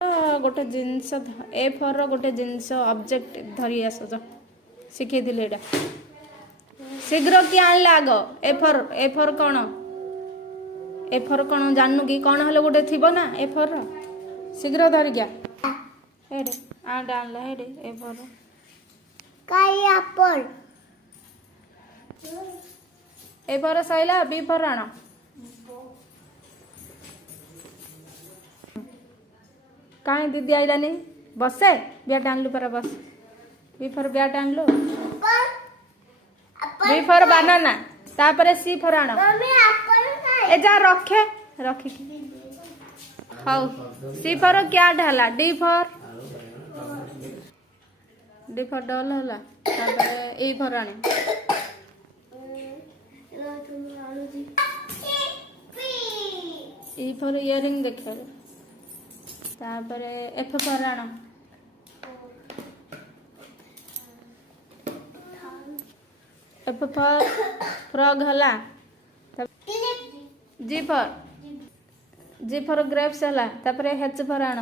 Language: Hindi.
गोटे जिनस ए फर गोटे जिनस ऑब्जेक्ट धरी आस शिखे एटा शीघ्र किए आनला आग ए फर कौन जानू कि कौन हेल्ले गोटे थी ना ए फर शीघ्र धरिका हेडे आंटे आनला हेडे ए फर ए फर सैला बी फर आण कहीं दीदी आइलानी बसे ब्याट आनलु पर बस बी फर ब्याट आनलु बी फर बानाना तापर सी फर आण ए जा रखे रखी हाउ सी फर कैट हला डी फर डल हला तापर ए फर आने ई फर इयरिंग देखा तापर एफ फर आण एफ फर फ्रॉग हला जी फर ग्रेप्स हला तापर एच फर आण